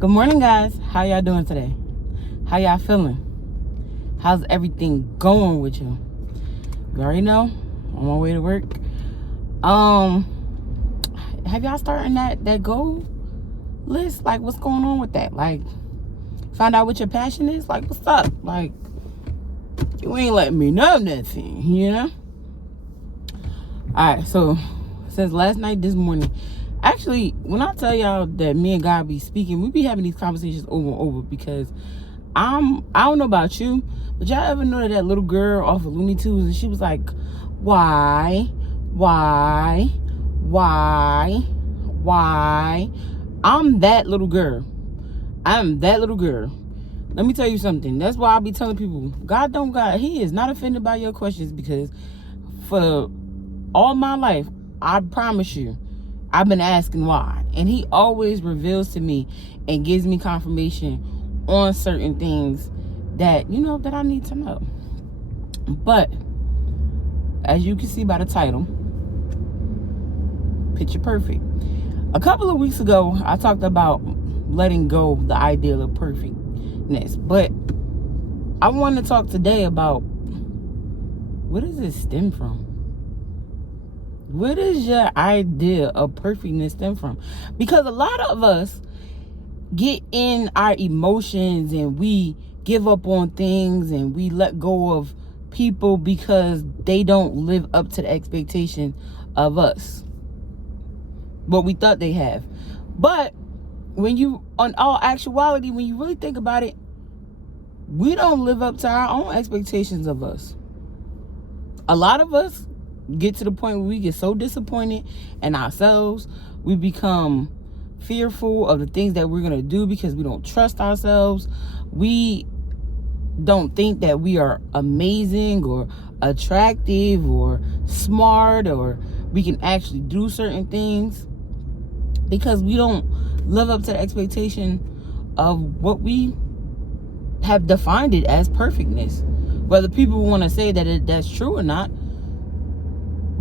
Good morning, guys. How y'all doing today? How y'all feeling? How's everything going with you? You already know, on my way to work. Have y'all starting that goal list? Like, what's going on with that? Like, find out what your passion is? Like, what's up? Like, you ain't letting me know nothing, you know? Alright, so since last night, this morning, actually, when I tell y'all that me and God be speaking, we be having these conversations over and over because I don't know about you, but y'all ever know that little girl off of Looney Tunes, and she was like, why? I'm that little girl. Let me tell you something. That's why I be telling people, he is not offended by your questions, because for all my life, I promise you, I've been asking why. And he always reveals to me and gives me confirmation on certain things that, that I need to know. But as you can see by the title, Picture Perfect. A couple of weeks ago, I talked about letting go of the ideal of perfectness. But I want to talk today about, where does it stem from? Where does your idea of perfectness stem from? Because a lot of us get in our emotions and we give up on things and we let go of people because they don't live up to the expectation of us, what we thought they have. But on all actuality, when you really think about it, we don't live up to our own expectations of us. A lot of us get to the point where we get so disappointed in ourselves, we become fearful of the things that we're going to do because we don't trust ourselves. We don't think that we are amazing or attractive or smart, or we can actually do certain things, because we don't live up to the expectation of what we have defined it as perfectness. Whether people want to say that that's true or not,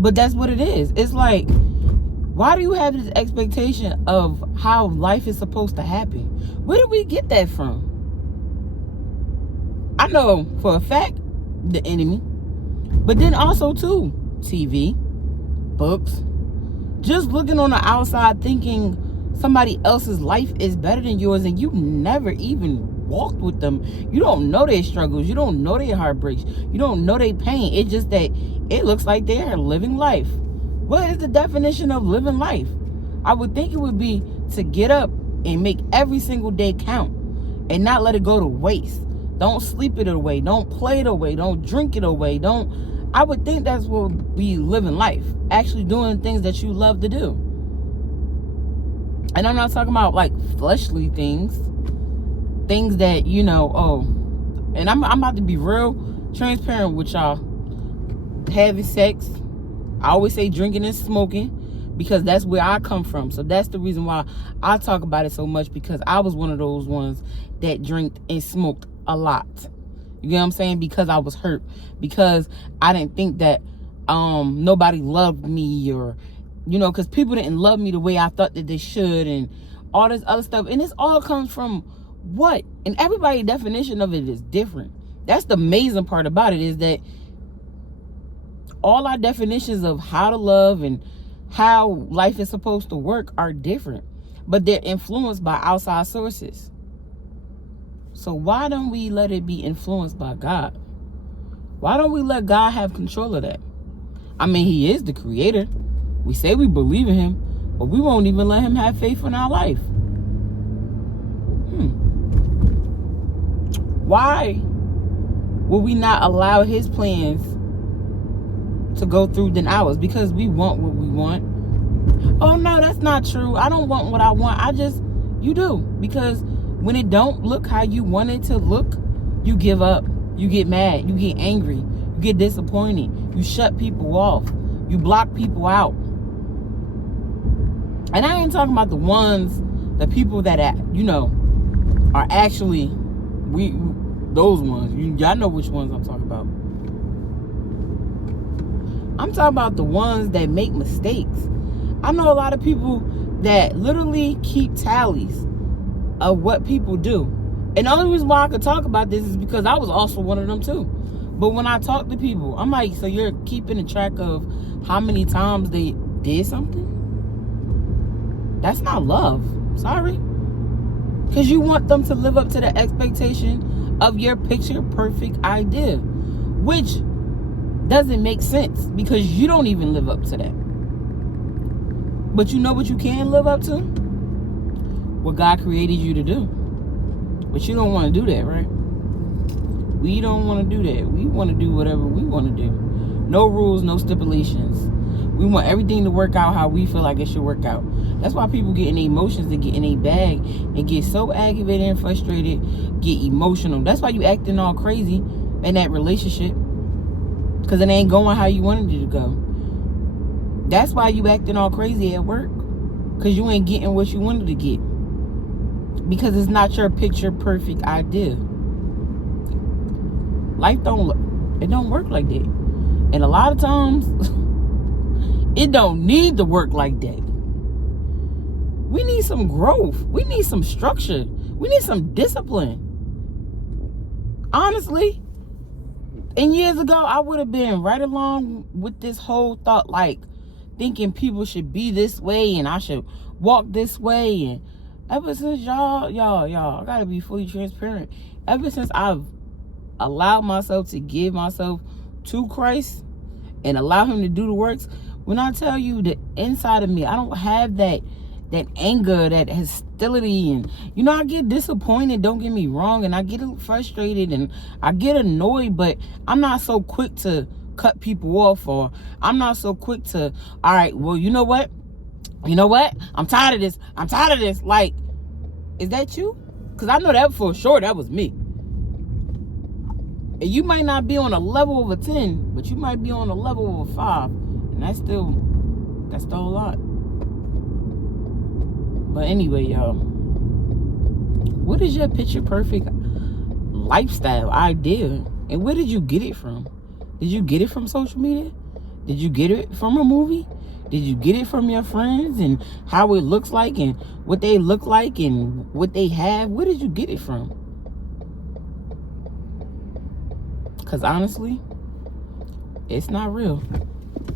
but that's what it is. It's like, why do you have this expectation of how life is supposed to happen? Where do we get that from? I know for a fact, the enemy. But then also too, TV, books. Just looking on the outside thinking somebody else's life is better than yours, and you never even walked with them. You don't know their struggles. You don't know their heartbreaks. You don't know their pain. It's just that it looks like they are living life. What is the definition of living life? I would think it would be to get up and make every single day count and not let it go to waste. Don't sleep it away. Don't play it away. Don't drink it away. I would think that's what would be living life. Actually doing things that you love to do. And I'm not talking about like fleshly things. Things that, and I'm about to be real transparent with y'all. Having sex, I always say drinking and smoking, because that's where I come from. So that's the reason why I talk about it so much, because I was one of those ones that drank and smoked a lot. You get what I'm saying? Because I was hurt, because I didn't think that nobody loved me, or because people didn't love me the way I thought that they should, and all this other stuff. And this all comes from what? And everybody's definition of it is different. That's the amazing part about it, is that all our definitions of how to love and how life is supposed to work are different, but they're influenced by outside sources. So why don't we let it be influenced by God? Why don't we let God have control of that? I mean, he is the creator. We say we believe in him, but we won't even let him have faith in our life. Why will we not allow his plans to go through than ours? Because we want what we want. Oh no, that's not true. I don't want what I want. You do. Because when it don't look how you want it to look, you give up. You get mad. You get angry. You get disappointed. You shut people off. You block people out. And I ain't talking about the people that, are actually, those ones. Y'all know which ones I'm talking about. I'm talking about the ones that make mistakes. I know a lot of people that literally keep tallies of what people do. And the only reason why I could talk about this is because I was also one of them too. But when I talk to people, I'm like, so you're keeping a track of how many times they did something? That's not love. Sorry. Because you want them to live up to the expectation of your picture perfect idea, which doesn't make sense because you don't even live up to that. But you know what you can live up to? What God created you to do. But you don't want to do that, right? We don't want to do that. We want to do whatever we want to do. No rules, no stipulations. We want everything to work out how we feel like it should work out. That's why people get in their emotions, they get in their bag and get so aggravated and frustrated, get emotional. That's why you acting all crazy in that relationship. Because it ain't going how you wanted it to go. That's why you acting all crazy at work. Because you ain't getting what you wanted to get. Because it's not your picture perfect idea. Life don't work like that. And a lot of times, it don't need to work like that. We need some growth. We need some structure. We need some discipline. Honestly, and years ago, I would have been right along with this whole thought, like thinking people should be this way and I should walk this way. And ever since y'all, I gotta be fully transparent. Ever since I've allowed myself to give myself to Christ and allow him to do the works, when I tell you the inside of me, I don't have that anger, that hostility, and I get disappointed, don't get me wrong, and I get frustrated and I get annoyed, but I'm not so quick to cut people off, or I'm not so quick to, all right, well, you know what? I'm tired of this. Like, is that you? Because I know that for sure that was me. And you might not be on a level of a 10, but you might be on a level of a 5. And that's still a lot. But anyway, y'all, what is your picture perfect lifestyle idea? And where did you get it from? Did you get it from social media? Did you get it from a movie? Did you get it from your friends and how it looks like and what they look like and what they have? Where did you get it from? Because honestly, it's not real.